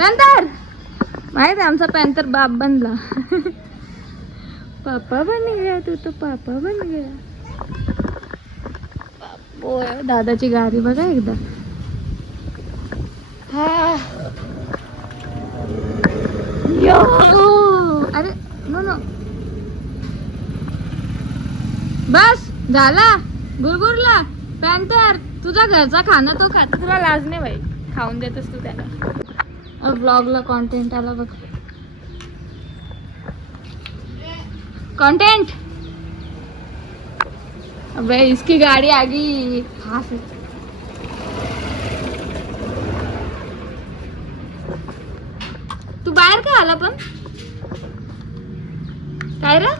Panther माहित आहे आमचा पॅन्थर बाप बनला. पापा बन गया तू तो पापा बन गया. दादाची गाडी बघा एकदा. अरे नो नो बस झाला. गुरगुरला पॅन्थर तुझा घरचा खाना तो खात. तुला लाज नाही बाई खाऊन देतस तू त्याला. ब्लॉगला कॉन्टेंट आला बघ. कंटेंट. अबे इसकी गाड़ी आ गई. तू बाहेर का आला पण. काय रे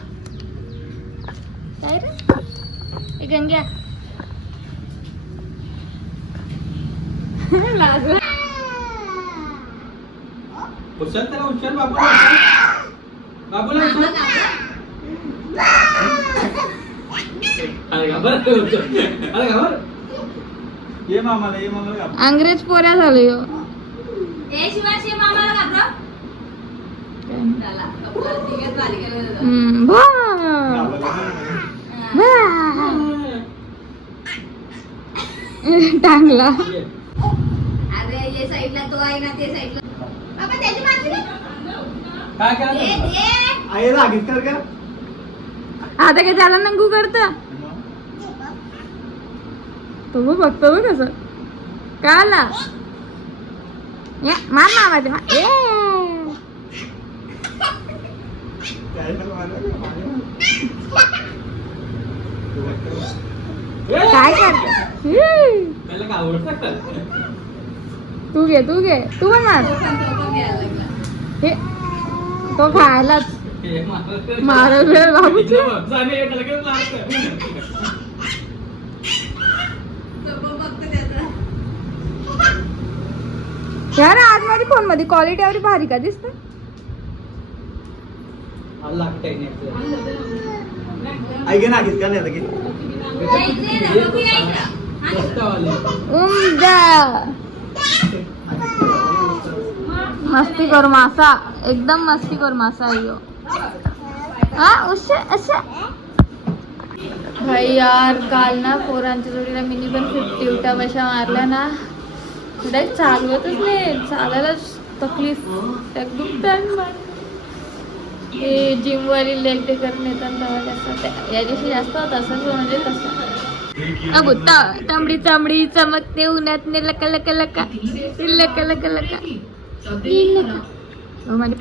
काय रे गंग्या. लाजला. उचल त्याला उचल बाबूला. बाबूला उचल. अरे घाबर अरे घाबर. ये मामाला घाबर. अंग्रेज पोऱ्या झालो यो. ए शिवाशी मामाला घाबरा. टांगला. अरे ये साइडला तो आहे ना ते साइडला. बाबा त्याची मारली ना. काय करा आई लागेल कर का. आता काय त्याला नंगू करत. तो बघतो बघ कसं काय आला. मार मामा काय करत. त्याला काय आवडतं. तू घे तू पण मार. हे तो खायलाच मारल बाबू. यार आज माझी फोन मध्ये क्वालिटी एवढी भारी का दिसत. आई घे नागेल का नाही की. मस्ती कर मासा एकदम मस्ती कर मासा यो. भाई यार काल ना पोरांच्या जोडीला मिनी पण 50 उलट्या बशा मारल्या ना. डायरेक्ट चालवतच नाही. चालायलाच तकलीफ. हे जिम वाली लेग डे करणे या दिवशी जास्त होत असं म्हणजे तसं. अगो तांबडी चांबडी चमकते उन्हात लका लका लका लका लका लका. माझे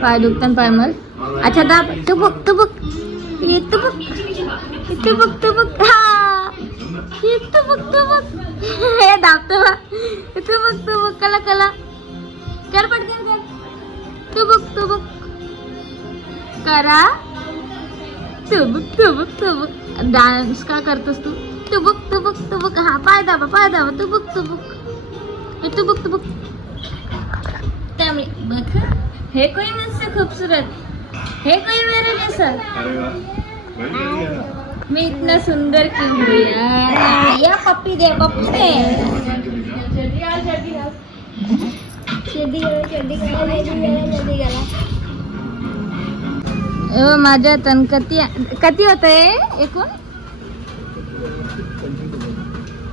पाय दुखतात पाय मल. अच्छा दाब तू बघ तू बघ ये तू बघ तू बघ तू बघ. हा तू बघ तू बघ. हे दाबतो तू बघ कला कला कर पटकन कर. तू बघ करा. तू बघ डान्स का करतोस तू. तू बघ हा पाय दाबा तू बघ त्यामुळे बघ. हे कोई मुझसे खूबसूरत है कोई मेरे जैसा. मैं इतना सुंदर क्यों हूँ यार. या पप्पी दे पप्पी. माझ्या तन किती होत आहे एकूण.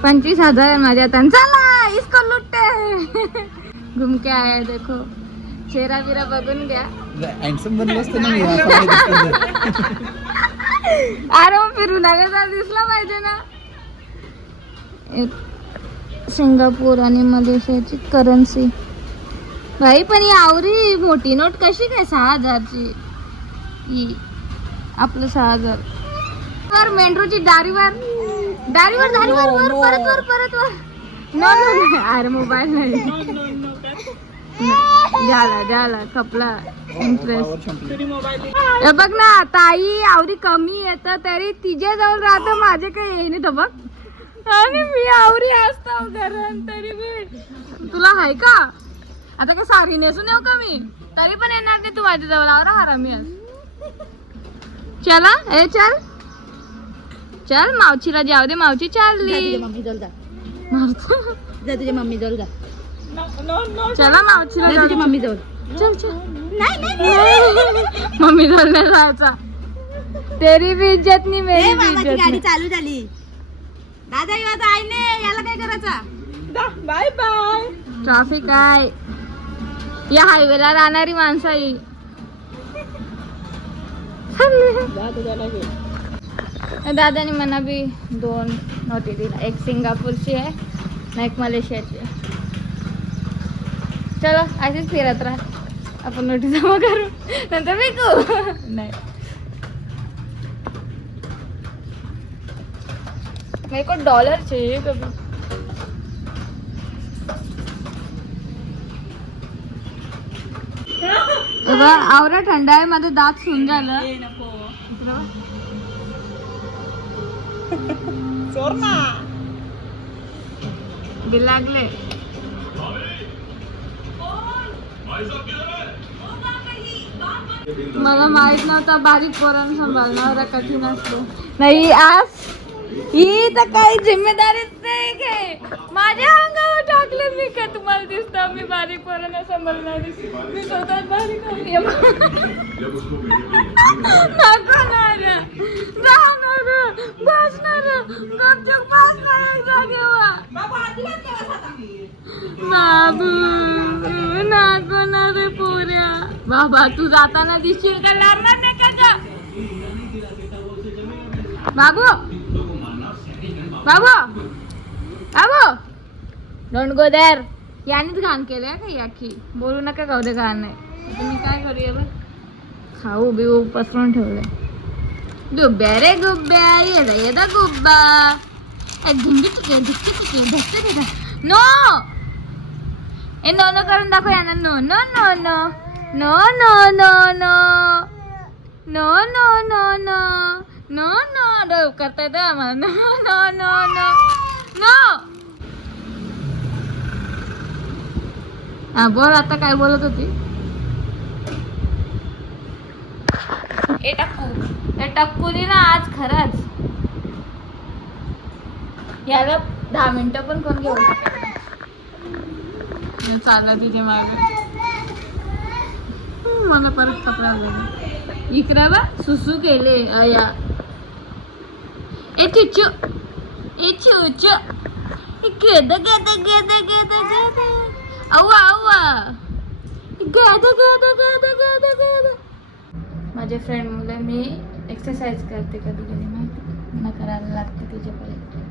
25,000 माझ्या तन. चला इसको लुटते. घूम के आया देखो. चेहरा बिरा बघून घ्या. हँडसम बनलो असतं ना मी. अरे मग फिरून आल्याचा दिसला पाहिजे ना. सिंगापूर आणि मलेशियाची करन्सी. भाई पण ही आवरी मोठी नोट कशी काय 6,000ची. आपलं 6,000. वर मेंढरूची दारीवर परत वर. नो अरे मोबाईल नाही. झाला खपला इंटरेस्ट. बघ ना ताई आवडी कमी येत तरी तिच्या जवळ राहत. माझे काही येईन तर बघ. आणि मी आवरी असतो घरात तरी मी. तुला हाय का आता काय साडी नेसून येऊ का मी. तरी पण येणार नाही तू माझ्या जवळ. आवरा हरामी. चला ए चल मावशीला जाऊ दे. मावशी चालली. तुझ्या मम्मी जवळ जा. चला मावशीला जाऊ. तुझी मम्मी जवळ चल चल. मम्मी जवळ नाही जायचा. तेरी भी इज्जत नाही मेरी भी मामाची इज्जत गाडी नाही. चालू झाली. दादा येऊ आईने याला काय करायचं. Bye bye. ट्रॅफिक आहे या हायवेला राहणारी माणसं आहे. दादाने मला बी 2 नोटी दिला. एक सिंगापूरची आहे ना एक मलेशियाची आहे. चलो अशीच फिरत राहा आपण नोटी जमा करू नंतर विकू. नाही मेरे को डॉलर चाहिए कभी. आवरा थंड आहे माझं दात सुन झालं. बिल लागले. मला माहित नव्हता बारीक पोरांना सांभाळणं कठीण असतो. नाही आज ही तर काही जिम्मेदारीच नाही काय. माझ्या अंगावर टाकले मी का तुम्हाला दिसतं मी बारीक पोरांना सांभाळणारी. मी स्वतः बारीक आहे. नको ना रे. जाणार बसणार गपचूप बसणार एक जागेवर. बाबू नको ना रे पोऱ्या. बाबा तू जाताना दिसशील का लागणार नाही का ग? बाबू बाबू बाबू डोंट गो देअर. यानेच घाण केले का याकी बोलू नका गाऊ दे घाण नाही. तुम्ही काय करूया बघ खाऊ बिऊ पसरून ठेवले. गुब्ब्या रे गुब्ब्या ये दा गुब्बा. नो ए नो नो करून दाखव यांना. No no no no no no no no no no no no no no करता येतं आम्हाला. No no no no no. हा बोल आता काय बोलत होती. ए टक्कूनी ना आज खरंच याला 10 मिनिटं पण कोण घेऊ चांगला तिथे मागे. मला परत कपडा लागला. इकडे बा सुसू केले आया. ए चुचू ए चुचू गेद गेद गेद गेद गेद अव्वा अव्वा गेद गेद गेद गेद गेद. माझे फ्रेंड मुलं मी एक्सरसाइज करते कधी कधी माहिती मला करायला लागते तिच्या पहिले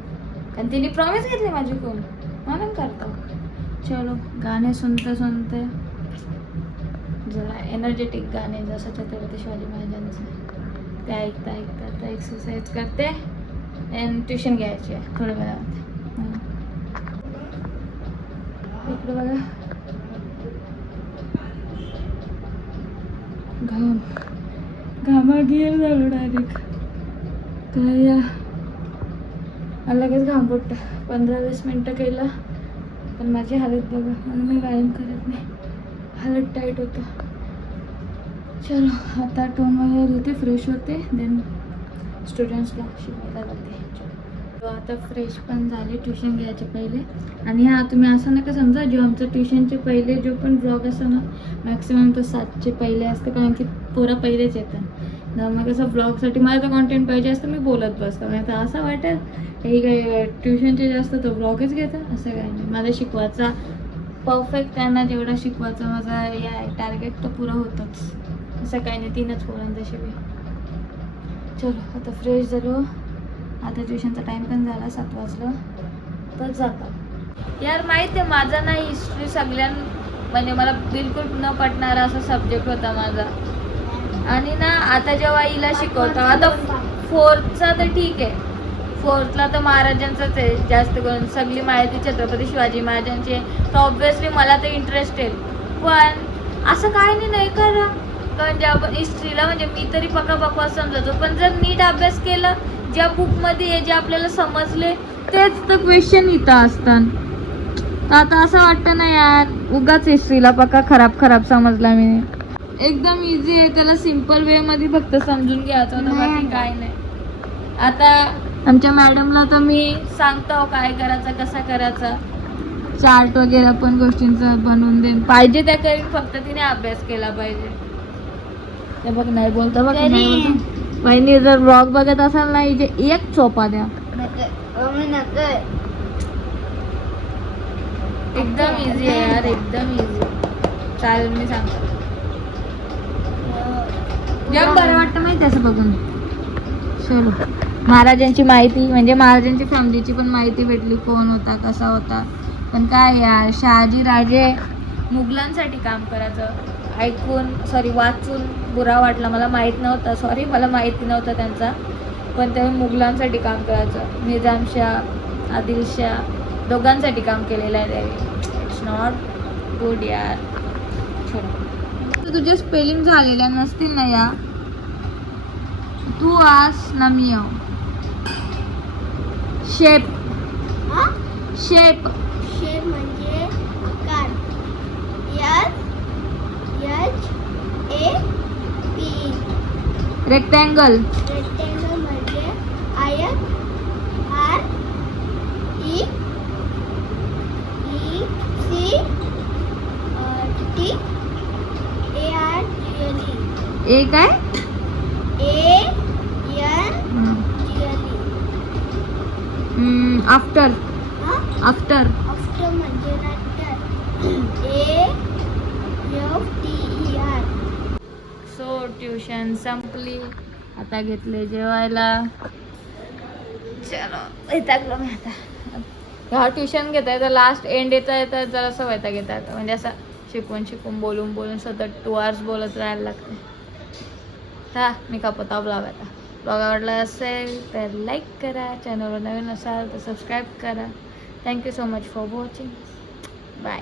कारण तिने प्रॉमिस घेतली माझी कोण म्हणून करतो. चलो गाणे सुनते सुनते जरा एनर्जेटिक गाणे जसं छत्रपती शिवाजी महाराजांचं ते ऐकता ऐकता आता एक्सरसाइज करते आणि ट्युशन घ्यायची आहे थोड्या वेळामध्ये. इकडे बघा घाम घामा गेल झालो डायरेक्ट. काय या लगेच घाम फुटतं. 15-20 मिनटं केलं पण माझी हालत बघा म्हणून मी व्यायाम करत नाही. हालत टाईट होतं. चलो आता टोन वगैरे होते फ्रेश होते देन स्टुडंट्सला शिकवायला जाते. आता फ्रेश पण झाले ट्युशन घ्यायचे पहिले. आणि हा तुम्ही असं नका समजा जो आमचं ट्युशनचे पहिले जो पण ब्लॉग असतो ना मॅक्सिमम तो 7चे पहिले असतं कारण की पोरं पहिलेच येतात ना. मग असं ब्लॉगसाठी मला तर कॉन्टेंट पाहिजे असतं मी बोलत बसतो. नाही तर असं वाटेल काही काही ट्युशनचे जास्त तो ब्लॉगच घेतात असं काही नाही. मला शिकवायचा परफेक्ट त्यांना जेवढा शिकवायचा माझा हे आहे टार्गेट तो पुरा होतोच. असं काही नाही 3च पोरांचा शिकवे. चलो आता फ्रेश झालो. आता ट्युशनचा टाईम पण झाला 7 वाजलं तर जातात. यार माहिती आहे माझा ना हिस्ट्री म्हणजे मला बिलकुल न पटणारा असा सब्जेक्ट होता माझा. आणि ना आता जेव्हा हिला शिकवतो आता 4थचा तर ठीक आहे. 4थला तर महाराजांचंच आहे जास्त करून सगळी माहिती छत्रपती शिवाजी महाराजांची आहे तर ऑब्व्हियसली मला तर इंटरेस्ट आहे. पण असं काय नाही करा कारण जे आपण हिस्ट्रीला म्हणजे मी तरी पक्का बकवास समजतो पण जर नीट अभ्यास केला ज्या बुकमध्ये आहे जे आपल्याला समजले तेच तर क्वेश्चन इथं असतात. आता असं वाटतं ना यार उगाच हिस्ट्रीला पक्का खराब समजला मी. एकदम इझी आहे त्याला सिम्पल वेमध्ये फक्त समजून घ्यायचं होतं बाकी काय नाही. आता आमच्या मॅडमला तर मी सांगतो काय करायचं कसं करायचं चार्ट वगैरे पण गोष्टींचा बनवून देईन. पाहिजे त्या करीन, फक्त तिने अभ्यास केला पाहिजे. ते बघ नाही बोलता बघ नाही बोलता. वहिनी जर ब्लॉग बघत असाल ना हिचे एक चोपा द्या. एकदम इझी आहे यार, एकदम इझी. चालेल मी सांगतो. जाम बरं वाटतं माहिती असं बघून. चलो महाराजांची माहिती म्हणजे महाराजांची फॅमिलीची पण माहिती भेटली, कोण होता कसा होता. पण काय यार शहाजी राजे मुघलांसाठी काम करायचं ऐकून वाचून बुरा वाटला. मला माहीत नव्हतं, मला माहिती नव्हतं त्यांचा. पण ते मुघलांसाठी काम करायचं. निजामशाह आदिलशाह दोघांसाठी काम केलेलं आहे त्याने. इट्स नॉट गुड यार. तुझे स्पेलिंग झालेल्या नसतील ना या, तू आज नमियो शेप शेप शेप म्हणजे कार. SHAP. रेक्टँगल रेक्टेंगल म्हणजे आयत. RECTARGLE. ए काय आफ्टर आफ्टर आफ्टर म्हणजे नंतर. AFTER. सो ट्युशन संपली, आता घेतले जेवायला. चलो वैतागलो मी आता. हा ट्युशन घेता येतं, लास्ट एंड येता येतं जरासं वैताग घेता येतं. म्हणजे असं शिकून बोलून सतत 2 hours बोलत राहायला लागते. हा मी कापता ब्लॉग आता. ब्लॉग आवडला असेल तर लाईक करा, चॅनलवर नवीन असाल तर सबस्क्राईब करा. Thank you so much for watching. Bye.